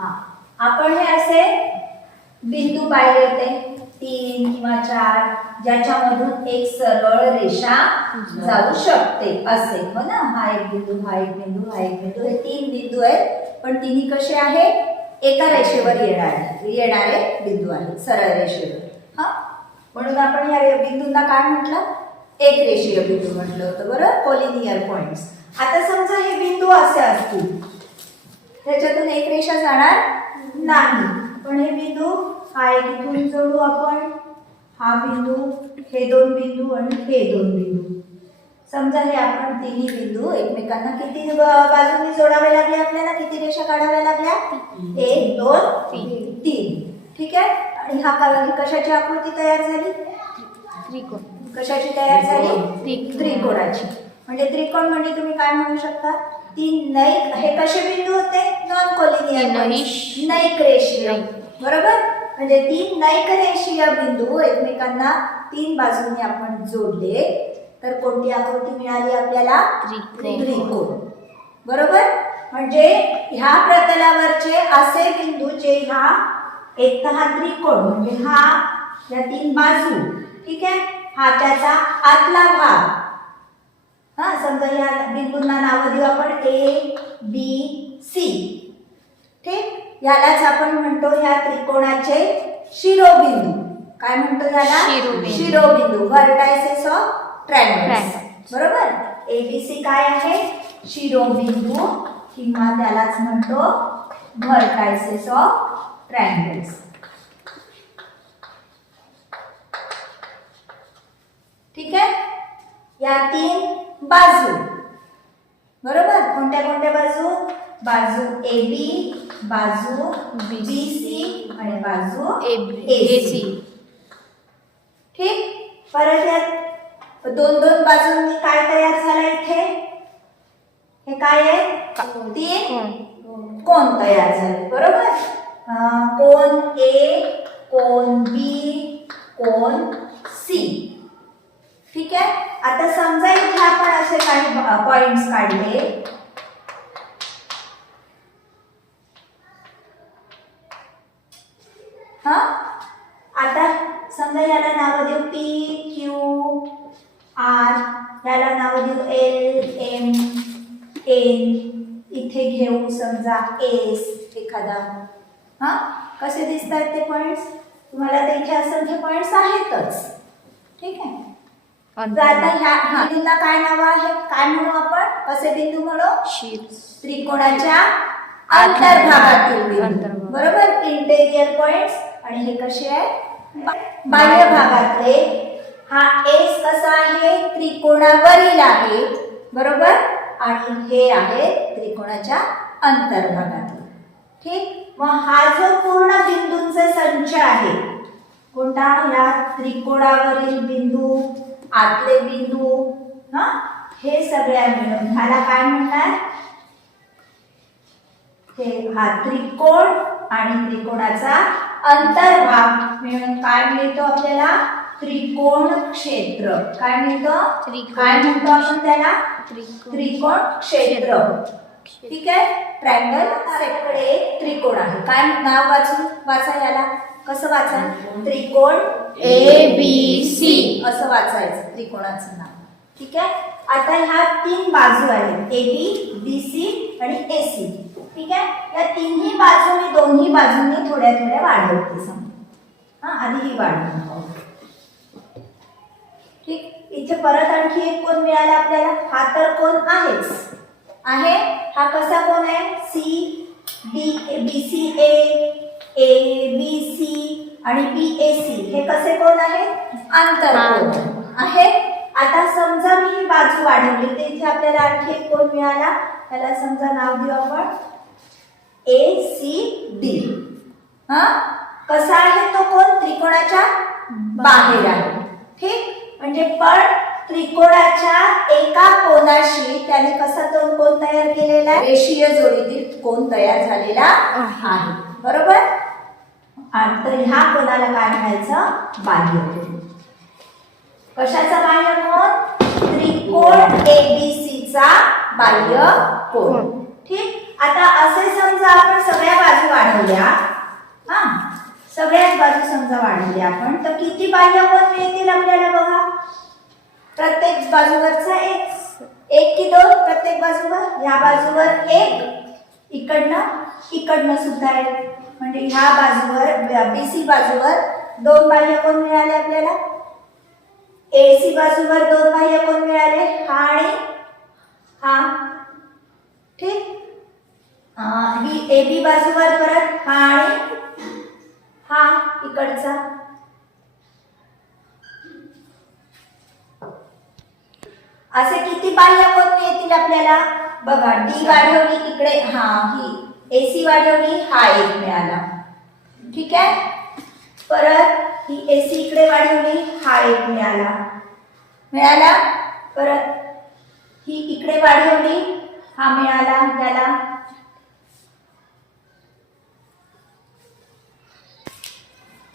हा आपण हे असे बिंदू पाहिले होते 3 किंवा 4 ज्याच्यामधून एक सरळ रेषा जाऊ शकते असे, हो ना. हा एक बिंदू, हा एक बिंदू, हा एक बिंदू, हे 3 बिंदू आहेत. पण तिन्ही कसे आहे, एका रेषेवर येणारे बिंदू आहेत, सरळ रेषेवर. हा म्हणून आपण या बिंदूंना काय म्हटलं, एक रेषीय बिंदू म्हटलं होतं, बरोबर, कोलिनियर पॉइंट्स. आता समजा हे बिंदू असे असतील, त्याच्यातून एक रेषा जाणार नाही, पण हे बिंदू हा एक इथून जोडू आपण, हा बिंदू, हे दोन बिंदू आणि हे दोन बिंदू. समजा हे आपण तिन्ही बिंदू एकमेकांना किती बाजूंनी जोडावे लागले, आपल्याला किती रेषा काढाव्या लागल्या, 1 2 3. ठीक आहे. आणि हा कशाची आकृती तयार झाली, त्रिकोण. कशाची तयार झाली, त्रिकोणाची. म्हणजे त्रिकोण म्हणजे तुम्ही काय म्हणू शकता, तीन नैक, हे कसे बिंदू होते, नॉन कोलिनियर, नैक रेषीय, बरोबर. म्हणजे 3 नैक रेषीय बिंदू एकमेकांना 3 बाजूंनी आपण जोडले तर कोणती आकृती मिळाली आपल्याला, त्रिकोण, बरोबर. म्हणजे ह्या प्रतलावरचे असे बिंदू जे ह्या एक तर हा त्रिकोण म्हणजे हा या 3 बाजू, ठीक आहे, हा त्याचा आतला भाग. हा समजा या बिंदूंना नाव देऊ आपण A B C. ठीक, यालाच आपण म्हणतो या त्रिकोणाचे शिरोबिंदू. काय म्हणतो याला, शिरोबिंदू, व्हर्टायसेस ऑफ ट्रायंगल्स, बरोबर. ABC काय आहे, शिरोबिंदू किंवा त्यालाच म्हणतो व्हर्टायसेस ऑफ ट्रायंगल्स. ठीक आहे. या 3 बाजू, बरोबर. कोणत्या कोणत्या बाजू, बाजू AB, बाजू BC आणि बाजू AC. ठीक. परत या दोन दोन बाजूंनी काय तयार झालं इथे, हे काय आहे, 3 कोण तयार झाले, बरोबर. कोण A, कोण B, कोण C. ठीक आहे. आता समजा इथे आपण असे काही पॉइंट्स काढले, हा. आता समजा याला नाव देऊ P Q R, याला नाव देऊ L M N, इथे घेऊ समजा S एखादा. हा कसे दिसतात ते पॉइंट्स, तुम्हाला तर इथे असंख्य पॉइंट्स आहेतच. ठीक आहे. आता ह्या बिंदूंना काय नाव आहे, काय म्हणू आपण, कसे बिंदू म्हणू, त्रिकोणाच्या अंतर्भागातील बिंदू, बरोबर, इंटेरियर पॉइंट्स. आणि हे कसे आहे, बाह्य भागातले. हा एस कसा आहे, त्रिकोणावरील आहे, बरोबर. आणि हे आहे त्रिकोणाच्या अंतर्भागातले. ठीक. मग हा जो पूर्ण बिंदूंचा संच आहे, कोणता, या त्रिकोणावरील बिंदू, आतले बिंदू, हा, हे सगळ्या मिळून ह्याला काय म्हणणार, हे हा त्रिकोण आणि त्रिकोणाचा अंतर्भाग मिळून काय मिळतो आपल्याला, त्रिकोण क्षेत्र. काय मिळतं, काय म्हणतो आपण त्याला, त्रिकोण क्षेत्र. ठीक आहे. ट्रायंगल कडे एक त्रिकोण आहे, काय नाव वाचा याला, कसं वाचा, त्रिकोण ABC असं वाचायचं त्रिकोणाचं नाव. ठीक आहे. आता ह्या 3 बाजू आहेत, AB BC आणि AC. ठीक आहे. या तिन्ही बाजू मी दोन्ही बाजूंनी थोड्या थोड्या वाढवते समजा. हा आधी ही वाढवून पाहू. ठीक. इथे परत आणखी एक कोण मिळाला आपल्याला, हा तर कोण आहेच आहे. हा कसा कोण आहे, BCA ABC आणि BAC, हे कसे कोण आहे, आंतरकोन आहे. आता समजा मी ही बाजू वाढवली तर इथे आपल्याला आणखी एक कोण मिळाला, त्याला समजा नाव देऊ आपण ACD. हा कसा आहे तो कोण, त्रिकोणाच्या बाहेर आहे. ठीक. म्हणजे पण त्रिकोणाच्या एका कोनाशी त्याने कसा तो कोन तयार केलेला आहे, रेषीय जोडीतील कोन तयार झालेला आहे, बरोबर. तर ह्या कोनाला काय म्हणायचं, बाह्य कोन. कशाचा बाह्य कोन, त्रिकोण ABC चा बाह्य कोन. ठीक. आता असे समजा आपण सगळ्या बाजू वाढवल्या, सगळ्याच बाजू समजा वाढवली आपण तर किती बाह्यकोन मिळतील आपल्याला बघा. प्रत्येक बाजूवरचा एक की दोन प्रत्येक बाजूवर. या बाजूवर एक, इकडनं सुद्धा एक. म्हणजे ह्या बाजूवर बीसी बाजूवर 2 बाह्यकोन मिळाले आपल्याला. एसी बाजूवर 2 बाह्यकोन मिळाले, हा आणि हा. ठीक. ही एबी बाजूवर परत हा आणि हा इकडचा. असे किती बाह्यकोन मिळतील आपल्याला बघा. डी वाढवली इकडे, हा ही एसी वाढवली, हा एक मिळाला. ठीक आहे. परत ही एसी इकडे वाढवली, हा एक मिळाला. परत ही इकडे वाढवली, हा मिळाला याला.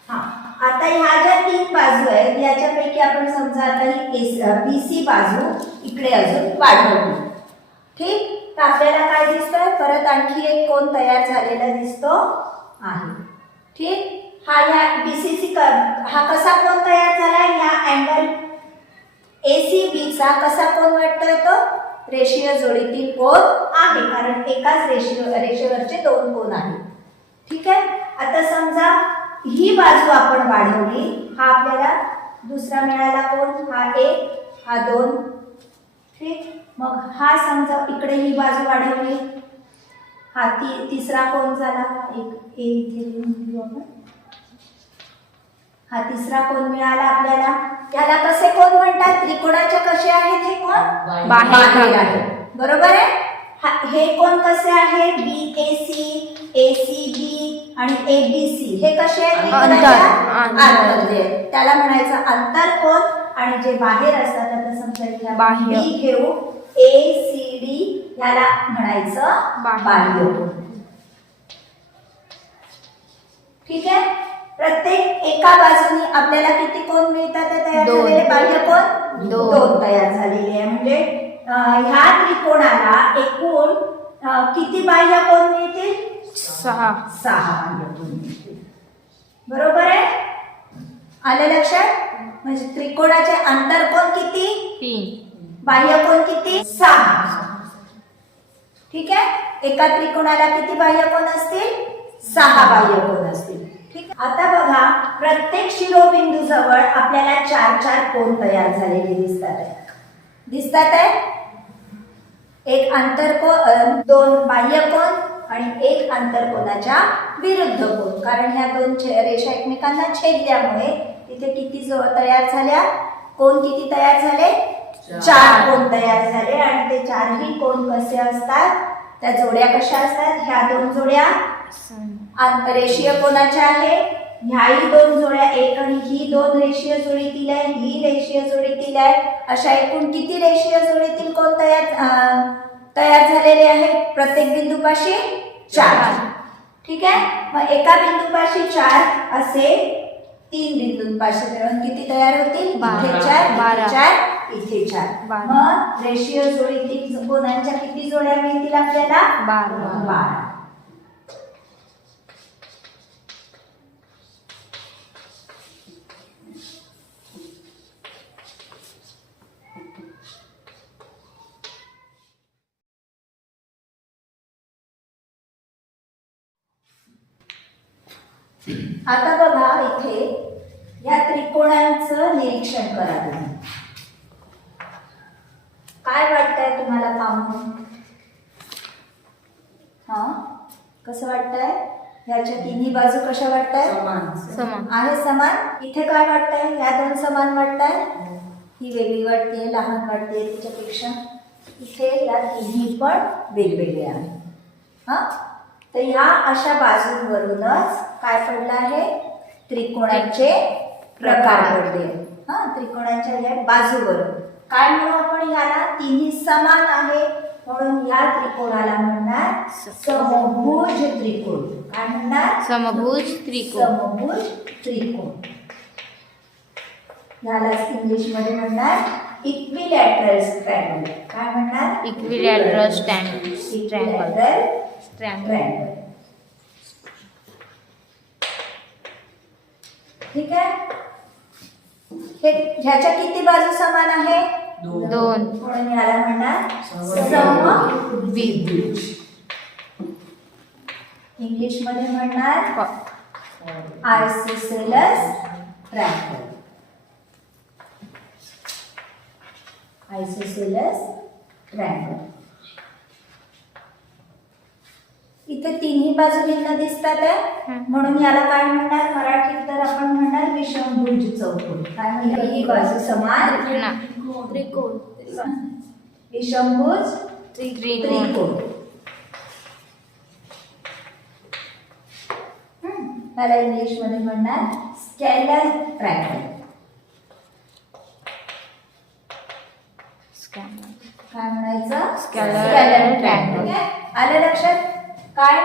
हा आता ह्या ज्या 3 बाजू आहेत याच्यापैकी आपण समजा आता ही बीसी बाजू इकडे अजून वाढवली. ठीक. तर आपल्याला काय दिसतंय परत आणखी एक कोन तयार झालेला दिसतो आहे. ठीक. हा या बीसीसी हा कसा कोन तयार झाला. या अँगल एसीबी चा कसा कोन वाटतोय तो रेषीय जोडीतील कोन आहे कारण एकाच रेषेवरचे 2 कोन आहेत. ठीक आहे. आता समजा ही बाजू आपण वाढवली, हा आपल्याला दुसरा मिळाला कोन, हा 1 हा 2. ठीक. मग हा समजा इकडे ही बाजू वाढवली, हा तिसरा कोन झाला. एक इथे लिहून घेऊ आपण. हा तिसरा कोन मिळाला आपल्याला. याला कसे कोन म्हणतात. त्रिकोणाचे कसे आहेत हे कोन बाहेर आहे. बरोबर आहे. हे कोन कसे आहे बीएसी, एसीबी आणि एबीसी हे कसे आहेत त्रिकोणाच्या आतमधले. त्याला म्हणायचं आंतरकोन. आणि जे बाहेर असतात आता समजा बी घेऊ एसीडी याला म्हणायचं बाह्यकोन. ठीक आहे. प्रत्येक एका बाजूने आपल्याला किती कोन मिळतात तयार झालेले बाह्यकोन 2 तयार झालेले आहे. म्हणजे ह्या त्रिकोणाला एकूण किती बाह्यकोन मिळतील 6 बाह्यकोन मिळतील. बरोबर आहे. आलं लक्षात. म्हणजे त्रिकोणाचे आंतरकोन किती 3, बाह्यकोन किती 6. ठीक आहे. एका त्रिकोणाला किती बाह्यकोन असतील 6 बाह्यकोन असतील. ठीक. आता बघा प्रत्येक शिरोबिंदू जवळ आपल्याला 4 कोन तयार झालेले दिसतात आहे. एक आंतरकोन 2 बाह्यकोन आणि एक आंतरकोनाच्या विरुद्ध कोन. कारण ह्या 2 रेषा एकमेकांना छेदल्यामुळे तिथे किती तयार झाल्या कोन किती तयार झाले 4 कोन तयार झाले. आणि ते 4ही कोन कसे असतात त्या जोड्या कशा असतात. ह्या 2 जोड्या रेषीय कोनाच्या आहे. ह्याही 2 जोड्या एक आणि ही 2 रेषीय जोडीतील आहे, ही रेषीय जोडीतील आहे. अशा एकूण किती रेषीय जोडीतील कोन तयार झालेले आहेत प्रत्येक बिंदूपाशी 4. ठीक आहे. मग एका बिंदूपाशी 4 असे 3 बिंदूंपाशी मिळून किती तयार होतील इथे 4 इथे 4. मग रेषीय जोडीतील कोनांच्या किती जोड्या मिळतील आपल्याला 12. आता बघा इथे या त्रिकोणांचं निरीक्षण करा तुम्ही. काय वाटतंय तुम्हाला पाहून. कसं वाटतंय. याच्या तिन्ही बाजू कशा वाटताय समान आहे. समान. इथे काय वाटतंय या 2 समान वाटताय. ही वेगळी वाटते लहान वाटते त्याच्यापेक्षा. इथे या तिन्ही पण वेगवेगळे आहेत. तर ह्या अशा बाजूंवरूनच काय पडलं आहे त्रिकोणाचे प्रकार पडले. त्रिकोणाच्या या बाजूवरून काय म्हणू आपण ह्याला तिन्ही समान आहे म्हणून या त्रिकोणाला म्हणणार समभुज त्रिकोण. काय म्हणणार समभुज त्रिकोण. यालाच इंग्लिश मध्ये म्हणणार इक्विलॅटरल ट्रायंगल. काय म्हणणार इक्विलॅटरल ट्रायंगल. ठीक आहे. हे ह्याच्या किती बाजू समान आहे? 2. म्हणून याला म्हणणार समद्विभुज. इंग्लिश मध्ये म्हणणार आयसोसेलेस ट्रायंगल. Isosceles triangle. इथे तिन्ही बाजू भिन्न दिसतात आहे म्हणून याला काय म्हणणार मराठीत? तर आपण म्हणणार विषमभुज चौकोन. काय म्हणजे ही बाजू समान त्रिकोण. विषमभुज त्रिकोण. त्याला इंग्लिश मध्ये म्हणणार स्केलर ट्रायंगल. काय म्हणायचं? Scalar triangle. आलं लक्षात? काय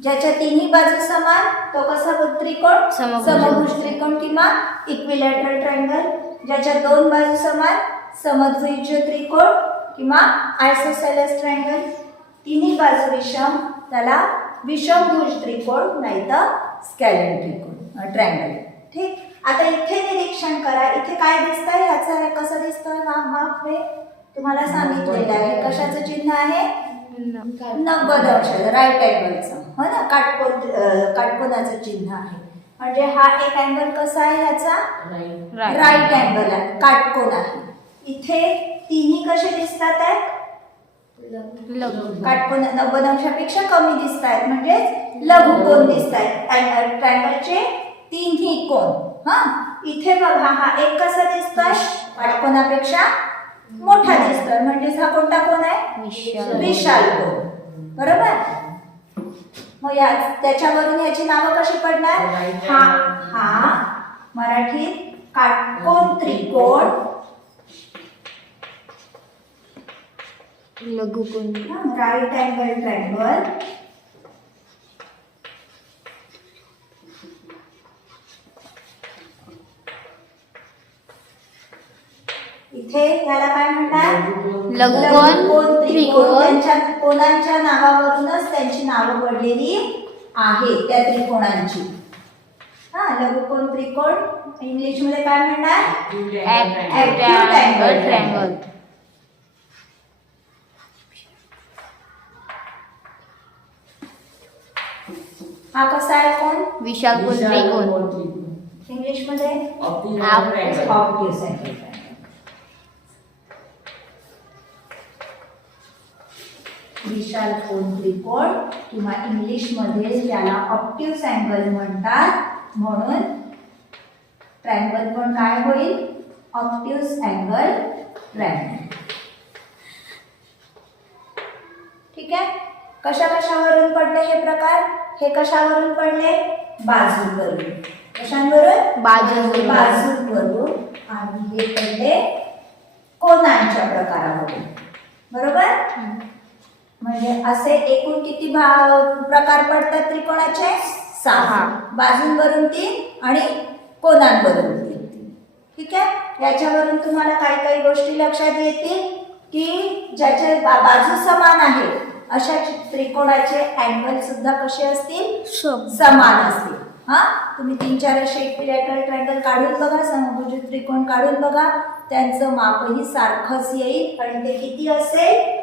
ज्याच्या तिन्ही बाजू समान तो कसा त्रिकोण? समभुज त्रिकोण किंवा इक्विलॅटरल ट्रायंगल. ज्याच्या दोन बाजू समान समद्विभुज त्रिकोण किंवा आयसोसेलेस ट्रायंगल. तिन्ही बाजू विषम त्याला विषमभुज त्रिकोण नाहीतर स्केलर त्रिकोण ट्रायंगल. ठीक. आता इथे निरीक्षण करा. इथे काय दिसतंय? ह्याचा कसं दिसतोय? माप हे तुम्हाला सांगितलेलं आहे. कशाचं चिन्ह आहे? 90 अंश. राईट अँगलचं. हो ना. काटकोनाचं चिन्ह आहे. म्हणजे हा एक अँगल कसा आहे ह्याचा? राईट अँगल आहे. काटकोन आहे. इथे तिन्ही कसे दिसतात आहेत? काटकोन 90 अंशापेक्षा कमी दिसत आहेत म्हणजे लघुकोन दिसत आहेत. ट्रायंगलचे तिन्ही कोन. हा इथे बघा हा एक कसा दिसतोय? काटकोनापेक्षा मोठा दिसतोय म्हणजे हा कोणता कोन आहे? विशाल कोन. बरोबर. मग या त्याच्यावरून याची नावं कशी पडणार? हा मराठीत काटकोन त्रिकोण, लघुकोन, राईट अँगल ट्रायंगल, इथे याला काय म्हणतात? लघुकोन त्रिकोण. त्यांच्या कोणांच्या नावावरूनच त्यांची नावं पडलेली आहे त्या त्रिकोणांची. हा लघुकोन त्रिकोण इंग्लिश मध्ये काय म्हणणार? Acute angle triangle. हा कसा आहे कोण? विशाल कोन त्रिकोण. इंग्लिश मध्ये ऑब्ट्यूज अँगल. विशाल कोन त्रिकोण किंवा इंग्लिश मध्ये त्याला ऑब्ट्यूज अँगल म्हणतात. म्हणून ट्रायंगल पण काय होईल? Obtuse angle triangle. ठीक आहे. कशावरून पडले हे प्रकार? हे कशावरून पडले? बाजूवरून. कशावरून? बाजूवरून. आणि हे पडले कोनांच्या प्रकारावरून. बरोबर. म्हणजे असे एकूण किती प्रकार पडतात त्रिकोणाचे? 6. बाजूंवरून 3 आणि कोनांवरून 3. ठीक आहे. याच्यावरून तुम्हाला काही गोष्टी लक्षात येतील की ज्याच्या बाजू समान आहे अशा त्रिकोणाचे अँगल सुद्धा कसे असतील? समान असतील. हा तुम्ही 3-4 असे इक्विलॅटरल ट्रायंगल काढून बघा, समभुज त्रिकोण काढून बघा, त्यांचं मापही सारखंच येईल आणि ते किती असेल?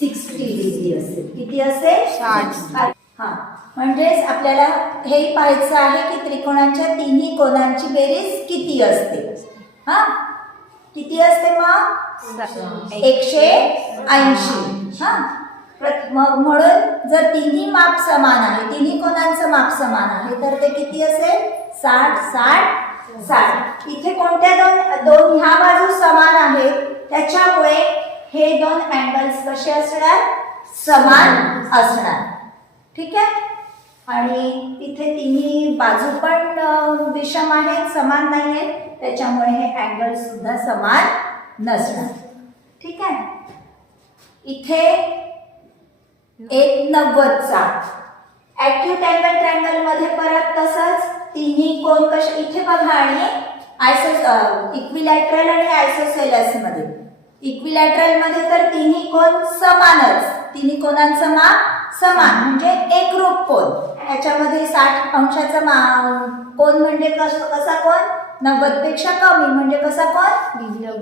60 डिग्री असेल. किती असेल? 60. हा म्हणजेच आपल्याला हे पाहायचं आहे की त्रिकोणांच्या तिन्ही कोनांची बेरीज किती असते. हा किती असते मग? 180. हा म्हणून जर तिन्ही माप समान आहे, तिन्ही कोनांचं माप समान आहे तर ते किती असेल? 60. इथे कोणत्या दोन ह्या बाजू समान आहेत त्याच्यामुळे हे दोन अँगल्स कसे असणार? समान असणार. ठीक आहे. आणि इथे तिन्ही बाजू पण विषम आहेत, समान नाही आहेत, त्याच्यामुळे हे अँगल सुद्धा समान नसणार. ठीक आहे. इथे एक 90चा ॲक्यूट अँगल ट्रायंगल मध्ये परत तसंच तिन्ही कोन कसे इथे बघा. आणि इक्विलॅटरल आणि आयसोसेलेस मध्ये इक्विलॅटरल मध्ये तर तिन्ही कोन समानच, तिन्ही कोनांचं माप समान म्हणजे एकरूप कोन. याच्यामध्ये 60 अंशाचा कोण म्हणजे कसा कोण 90 पेक्षा कमी म्हणजे कसा कोण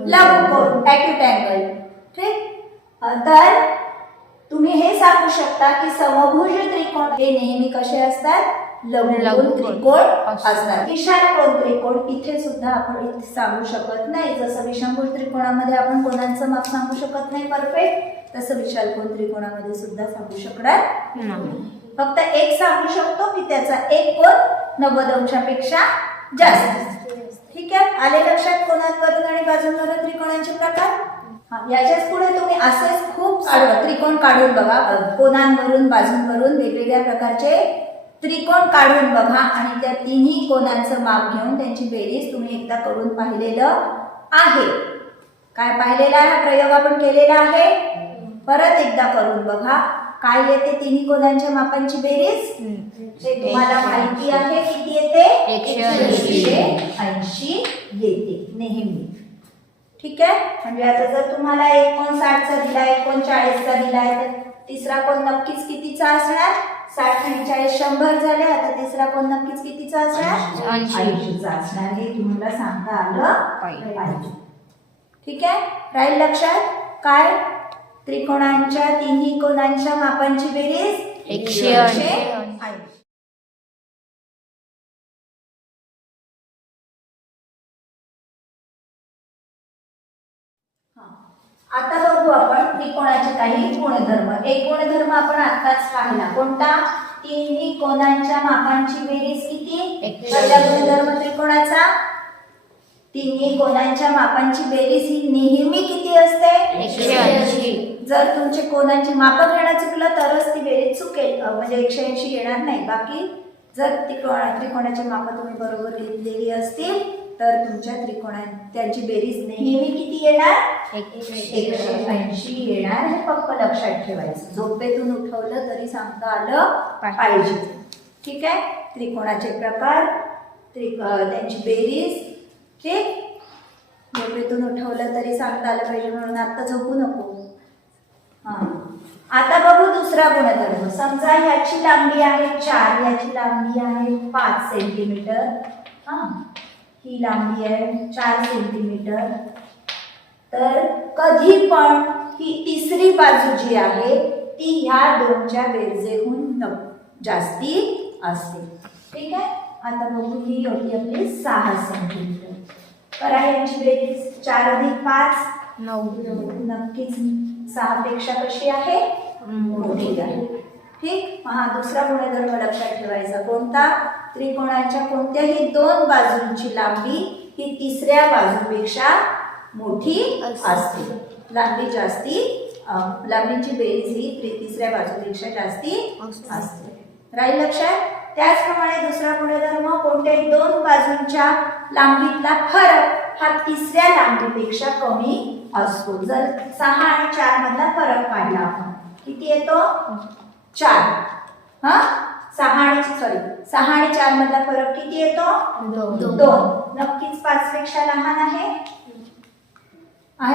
लघु कोण ॲक्यूट अँगल. ठीक, तर तुम्ही हे सांगू शकता की समभुज त्रिकोण हे नेहमी कसे असतात लघु त्रिकोण असतात. विशाल कोण त्रिकोण इथे सुद्धा आपण इथे सांगू शकत नाही. जसं विषमभुज त्रिकोणामध्ये आपण कोणांचं माप सांगू शकत नाही परफेक्ट, तसं विशाल कोण त्रिकोणामध्ये सुद्धा सांगू शकणार नाही. फक्त एक सांगू शकतो की त्याचा एक कोण 90 अंशापेक्षा जास्त. ठीक आहे, आले लक्षात कोणांवरून आणि बाजूंवरून त्रिकोणांचे प्रकार. याच्याच पुढे तुम्ही असेच खूप त्रिकोण काढून बघा. कोणांवरून बाजूंवरून वेगवेगळ्या प्रकारचे त्रिकोण काढून बघा आणि त्या तिन्ही कोणांचं माप घेऊन त्यांची बेरीज तुम्ही एकदा करून पाहिलेलं आहे. काय पाहिलेला आहे प्रयोग आपण केलेला आहे. परत एकदा करून बघा काय येते तिन्ही कोणांच्या मापांची बेरीज. ते तुम्हाला माहिती आहे किती येते 180 येते नेहमी. ठीक आहे, म्हणजे आता जर तुम्हाला एक कोण 60 चा दिलाय, एक कोण 40 चा दिलाय, तर तिसरा कोण नक्कीच कितीचा असणार 60 आणि 40 100 झाले. आता तिसरा कोण नक्कीच कितीचा असणार 80 चा असणार. हे तुम्हाला सांगता आलं पाहिजे. ठीक आहे, राहील लक्षात. काय त्रिकोणांच्या तिन्ही कोणांच्या मापांची बेरीज 180. आता बघू आपण त्रिकोणाचे काही गुणधर्म. एक गुणधर्म आपण आताच पाहिला कोणता तिन्ही कोणांच्या मापांची बेरीज किती. पहिला गुणधर्म त्रिकोणाचा तिन्ही कोणांच्या मापांची बेरीज ही नेहमी किती असते 180. जर तुमचे कोणांची माप घेणं चुकलं तरच ती बेरीज चुकेल, म्हणजे 180 येणार नाही. बाकी जर त्रिकोणाची माप तुम्ही बरोबर घेतलेली असतील तर तुमच्या त्यांची बेरीज नेहमी किती येणार 180 येणार. हे फक्त लक्षात ठेवायचं. झोपेतून उठवलं तरी सांगता आलं पाहिजे. ठीक आहे, त्रिकोणाचे प्रकार त्यांची बेरीज. ठीक, झोपेतून उठवलं तरी सांगता आलं पाहिजे म्हणून आता झोपू नको. आता बघू दुसरा गुणधर्म. समजा याची लांबी आहे 4, याची लांबी आहे 5 सेंटीमीटर. ही लांबी आहे 4 सेंटीमीटर. तर कधी पण ही तिसरी बाजू जी आहे ती ह्या दोनच्या बेरजेहून जास्ती असते. ठीक आहे, आता बघू ही होती आपली 6 सेंटीमीटर. करा यांची बेरीज 4 अधिक 5 9. नक्कीच 6 पेक्षा कशी आहे मोठी आहे. ठीक, हा दुसरा गुणधर्म लक्षात ठेवायचा कोणता त्रिकोणाच्या कोणत्याही दोन बाजूंची लांबी ही तिसऱ्या बाजूपेक्षा मोठी असते. लांबीची बेरीज ही तिसऱ्या बाजूपेक्षा जास्ती असते. राहील लक्षात. त्याचप्रमाणे दुसरा गुणधर्म कोणत्याही दोन बाजूंच्या लांबीतला फरक हा तिसऱ्या लांबीपेक्षा कमी असतो. जर 6 आणि 4 मधला फरक पाहिला आपण किती येतो 4. 6 आणि 4 मधला फरक किती येतो 2. नक्कीच 5 पेक्षा लहान आहे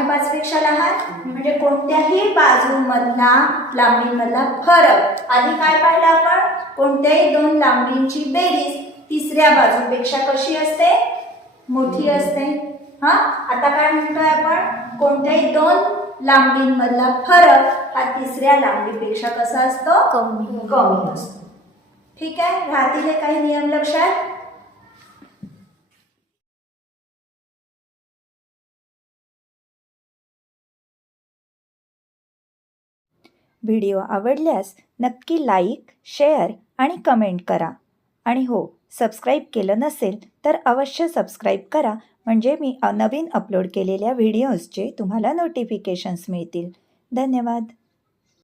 5 पेक्षा लहान. म्हणजे कोणत्याही बाजूमधला लांबीमधला फरक. आधी काय पाहिलं आपण कोणत्याही दोन लांबींची बेरीज तिसऱ्या बाजूपेक्षा कशी असते मोठी असते. आता काय म्हणतोय आपण कोणत्याही दोन लांबींमधला फरक हा तिसऱ्या लांबीपेक्षा कसा असतो कमी असतो. ठीक आहे, राहतील हे काही नियम लक्षात. व्हिडिओ आवडल्यास नक्की लाईक, शेअर आणि कमेंट करा. आणि हो, सबस्क्राईब केलं नसेल तर अवश्य सबस्क्राईब करा, म्हणजे मी नवीन अपलोड केलेल्या व्हिडिओजचे तुम्हाला नोटिफिकेशन्स मिळतील. धन्यवाद.